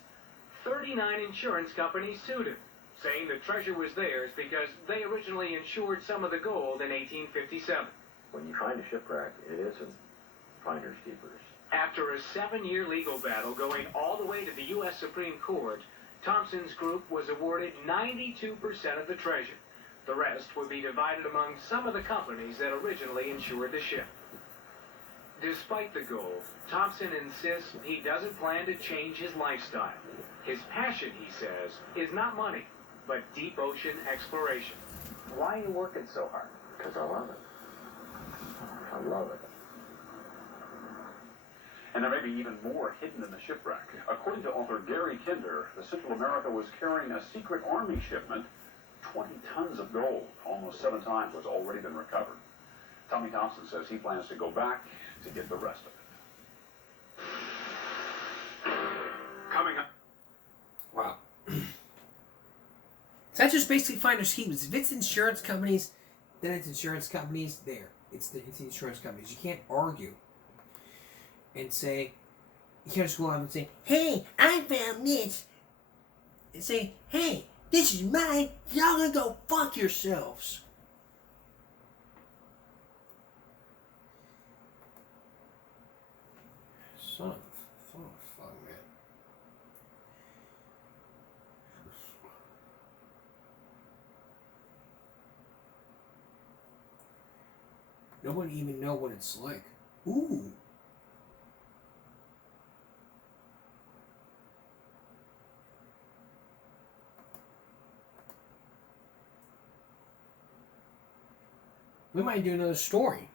39 insurance companies sued him, saying the treasure was theirs because they originally insured some of the gold in 1857. When you find a shipwreck, it isn't finders keepers. After a 7-year legal battle going all the way to the U.S. Supreme Court, Thompson's group was awarded 92% of the treasure. The rest would be divided among some of the companies that originally insured the ship. Despite the gold, Thompson insists he doesn't plan to change his lifestyle. His passion, he says, is not money, but deep ocean exploration. Why are you working so hard? Because I love it. I love it. And there may be even more hidden in the shipwreck. According to author Gary Kinder, the Central America was carrying a secret army shipment, 20 tons of gold, almost 7 times what's already been recovered. Tommy Thompson says he plans to go back to get the rest of it. Coming up. Wow. So that's just basically finders keepers. If it's insurance companies, then it's insurance companies. There. It's the insurance companies. You can't argue and say, you can't just go out and say, hey, I found this. And say, hey, this is mine. Y'all gonna go fuck yourselves. Son of a fuck, man. Nobody even know what it's like. Ooh. We might do another story,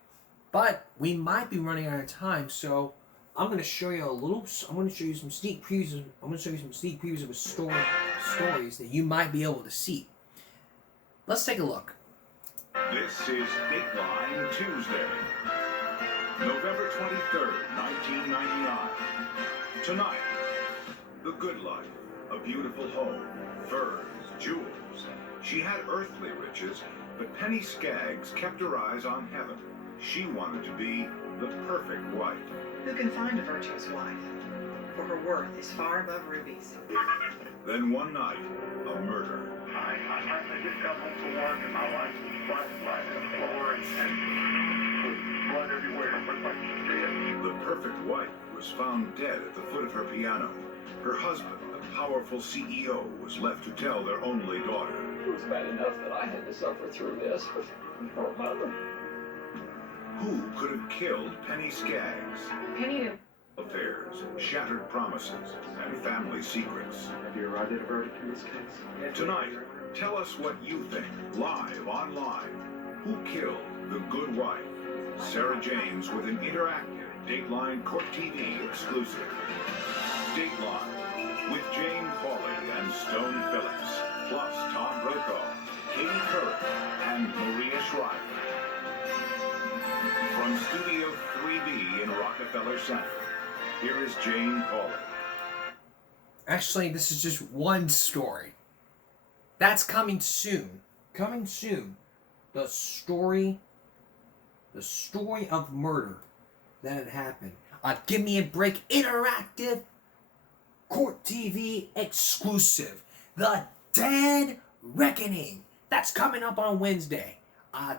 but we might be running out of time, so I'm going to show you a little. I'm going to show you some sneak previews. I'm going to show you some sneak previews of stories that you might be able to see. Let's take a look. This is Dateline Tuesday, November 23rd, 1999. Tonight, The Good Life, a beautiful home, furs, jewels. She had earthly riches, but Penny Skaggs kept her eyes on heaven. She wanted to be the perfect wife. Who can find a virtuous wife? For her worth is far above rubies. Then one night, a murder. I just got home from work and my wife was flat on the floor and blood everywhere. It looked like she did. The perfect wife was found dead at the foot of her piano. Her husband, a powerful CEO, was left to tell their only daughter. It was bad enough that I had to suffer through this with her mother. Who could have killed Penny Skaggs? Penny. Affairs, shattered promises, and family secrets. Have you arrived at a verdict in this case? Tonight, tell us what you think, live online. Who killed the good wife? Sarah James with an interactive Dateline Court TV exclusive. Dateline, with Jane Pauley and Stone Phillips, plus Tom Brokaw, Katie Couric, and Maria Shriver. From Studio 3B in Rockefeller Center, here is Jane Pauley. Actually, this is just one story. That's coming soon. Coming soon. The story of murder that had happened. Give Me a Break interactive Court TV exclusive. The Dead Reckoning. That's coming up on Wednesday.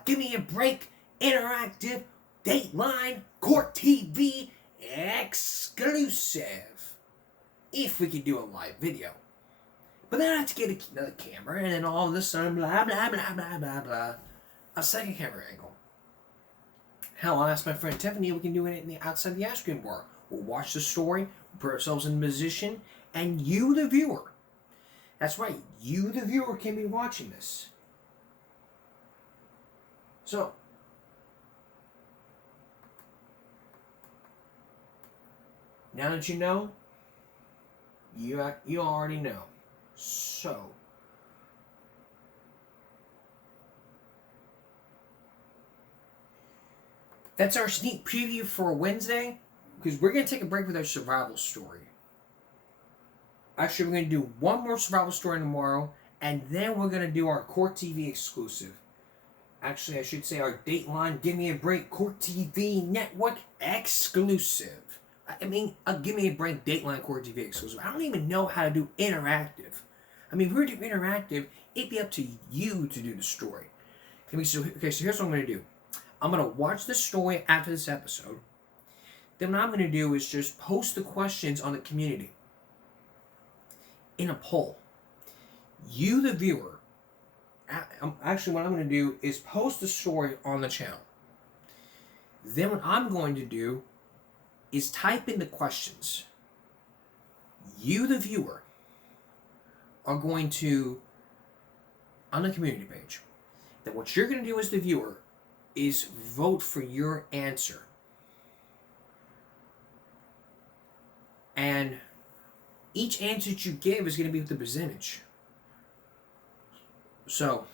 Give Me a Break interactive Dateline Court TV exclusive. If we could do a live video. But then I have to get another camera, and then all of a sudden, blah, blah, blah, blah, blah, blah. A second camera angle. Hell, I asked my friend Tiffany if we can do it outside the ice cream bar. We'll watch the story, put ourselves in position, and you, the viewer, That's right, you, the viewer, can be watching this. So, now that you know, you already know. So, that's our sneak preview for Wednesday, because we're going to take a break with our survival story. Actually, we're going to do one more survival story tomorrow, and then we're going to do our Court TV exclusive. Actually, I should say our Dateline Give Me a Break Court TV Network exclusive. I mean, Give Me a Break Dateline Court TV exclusive. I don't even know how to do interactive. I mean, if we were to do interactive, it'd be up to you to do the story. So here's what I'm going to do. I'm going to watch the story after this episode. Then what I'm going to do is just post the questions on the community in a poll. You, the viewer, actually what I'm going to do is post the story on the channel. Then what I'm going to do is type in the questions. You, the viewer, are going to, on the community page, then what you're going to do as the viewer is vote for your answer. And each answer that you give is going to be with the percentage. So,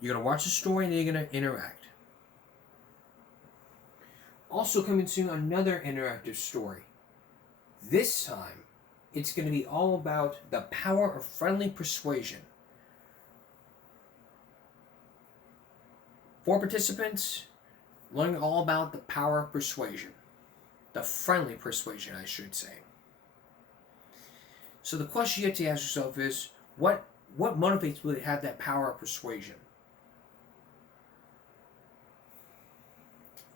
you're going to watch the story and then you're going to interact. Also coming soon, another interactive story. This time, it's going to be all about the power of friendly persuasion. 4 participants learning all about the power of persuasion. The friendly persuasion, I should say. So the question you have to ask yourself is, what motivates people to have that power of persuasion?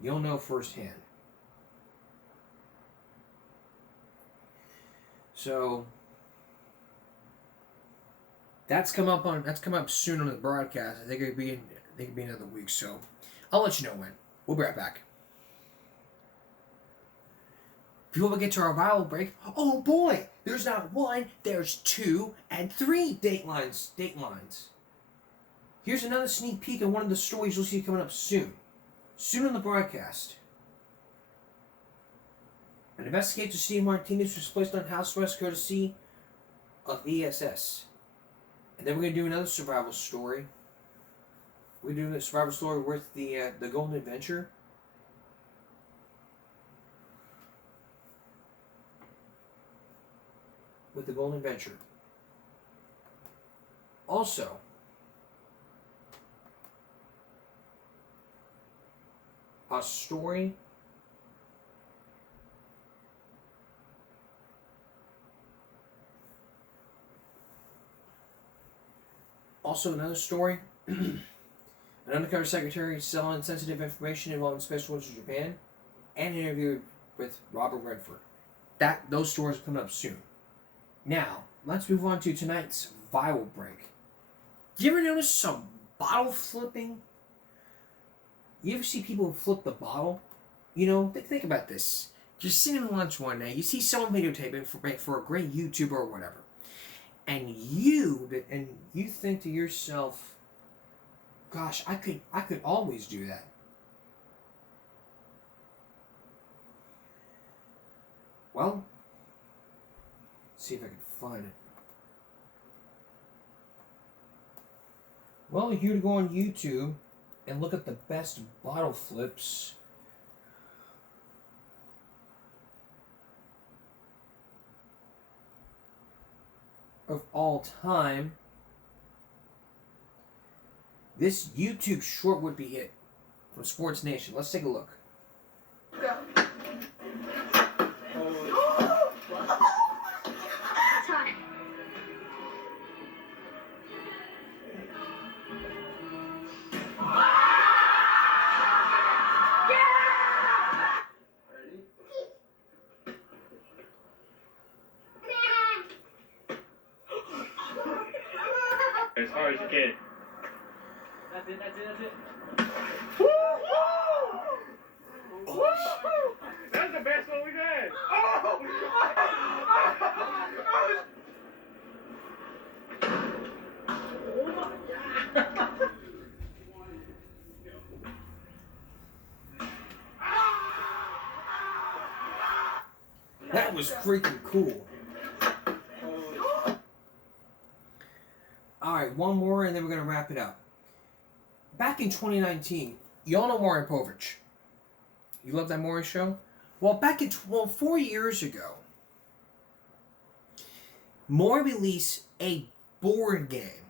You'll know firsthand. So that's come up soon on the broadcast. I think it'd be another week. So I'll let you know when. We'll be right back. Before we get to our viral break, oh boy, there's not 1, there's 2 and 3 datelines. Here's another sneak peek of one of the stories you'll see coming up soon. Soon on the broadcast. An investigator, Steve Martinez, was placed on house arrest courtesy of ESS. And then we're going to do another survival story. We're doing a survival story with the Golden Adventure. With the Golden Adventure. Also, a story another story. An undercover secretary selling sensitive information involving special forces in Japan, and an interview with Robert Redford. Those stories are coming up soon. Now, let's move on to tonight's viral break. You ever notice some bottle flipping? You ever see people flip the bottle? You know, think about this. You're sitting at lunch one day, you see someone videotaping for a great YouTuber or whatever, and you think to yourself, gosh, I could always do that. Well, see if I can find it. Well, you're here to go on YouTube and look at the best bottle flips of all time. This YouTube short would be it from Sports Nation. Let's take a look. Go. Time. As hard as you can. That's it. Woo! Woo! Woo! That's the best one we've had. Oh! That was freaking cool. Alright, one more and then we're going to wrap it up. Back in 2019, y'all know Maury Povich. You love that Maury show? Well, 4 years ago, Maury released a board game.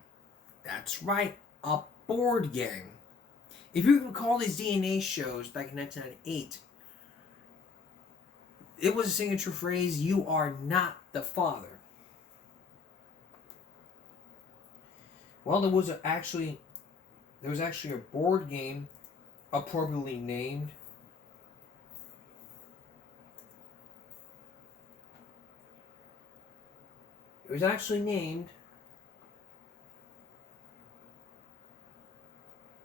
That's right, a board game. If you recall these DNA shows back in 1998, it was a signature phrase, "You are not the father." Well, there was actually a board game appropriately named. It was actually named.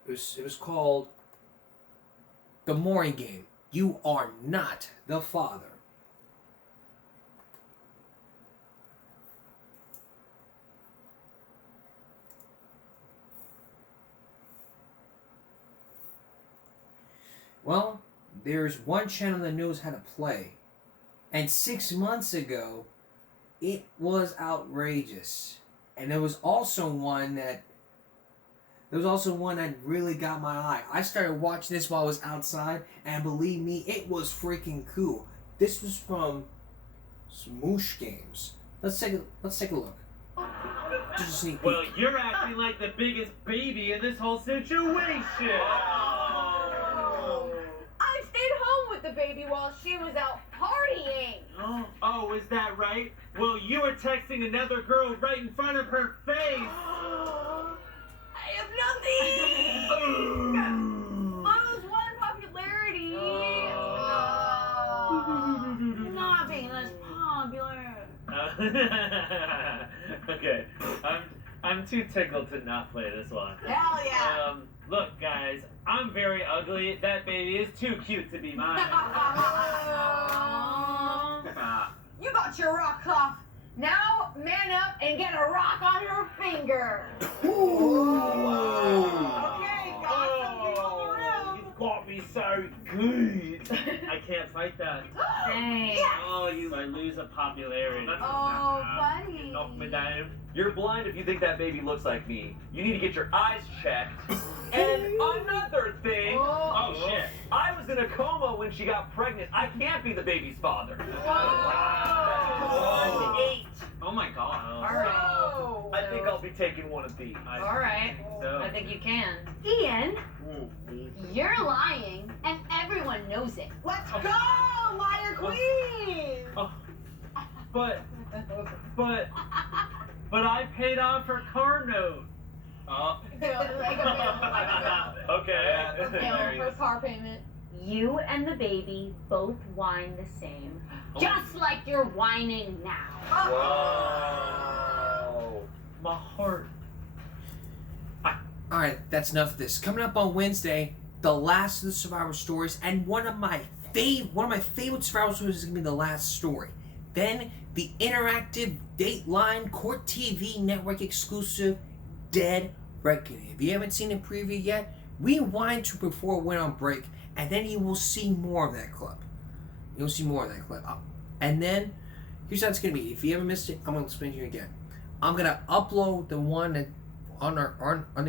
It was called the Maury Game. You are not the father. Well, there's one channel that knows how to play. And 6 months ago, it was outrageous. And there was also one that really got my eye. I started watching this while I was outside, and believe me, it was freaking cool. This was from Smoosh Games. Let's take a look. Just a sneak peek. Well, you're acting like the biggest baby in this whole situation. I stayed home with the baby while she was out partying. Oh, is that right? Well, you were texting another girl right in front of her face. I have nothing. I was one popularity. Not being as popular. Okay, I'm too tickled to not play this one. Hell yeah. Look, guys, I'm very ugly. That baby is too cute to be mine. You got your rock off. Now, man up and get a rock on your finger. Okay, you got me so good. I can't fight that. Thanks. Oh, I lose a popularity. Oh, buddy. Knock me down. You're blind if you think that baby looks like me. You need to get your eyes checked. And another thing. Oh shit. I was in a coma when she got pregnant. I can't be the baby's father. Whoa. 8. Oh my god. Alright. I think I'll be taking one of these. Alright. So. I think you can. Ian, you're lying, and everyone knows it. Let's go, liar queen! But I paid off her car note. Okay. For car payment. You and the baby both whine the same, just like you're whining now. Whoa. My heart. Alright, that's enough of this. Coming up on Wednesday, the last of the Survivor stories, and one of my favorite Survivor stories is going to be the last story. Then, the interactive Dateline Court TV network exclusive Dead Reckoning. If you haven't seen the preview yet, rewind to before it went on break, and then you will see more of that clip. You'll see more of that clip. And then, here's how it's going to be. If you ever missed it, I'm going to explain to you again. I'm going to upload the one that on the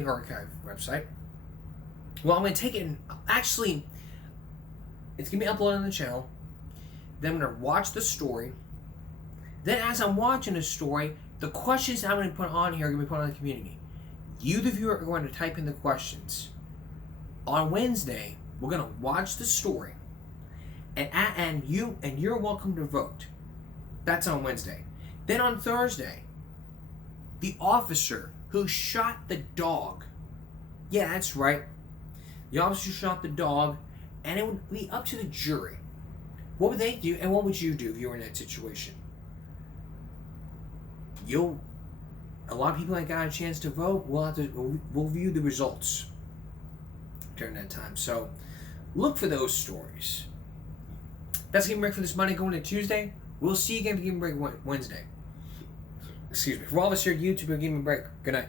archive website. Well, I'm going to take it and actually, it's going to be uploaded on the channel. Then I'm going to watch the story. Then as I'm watching the story, the questions I'm going to put on here are going to be put on the community. You, the viewer, are going to type in the questions. On Wednesday, we're going to watch the story. And you're welcome to vote. That's on Wednesday. Then on Thursday, the officer who shot the dog. Yeah, that's right. The officer shot the dog, and it would be up to the jury. What would they do, and what would you do if you were in that situation? A lot of people that got a chance to vote, we'll view the results during that time. So, look for those stories. That's Game Break for this Monday going to Tuesday. We'll see you again for Game Break Wednesday. Excuse me. For all of us here at YouTube, Game Break. Good night.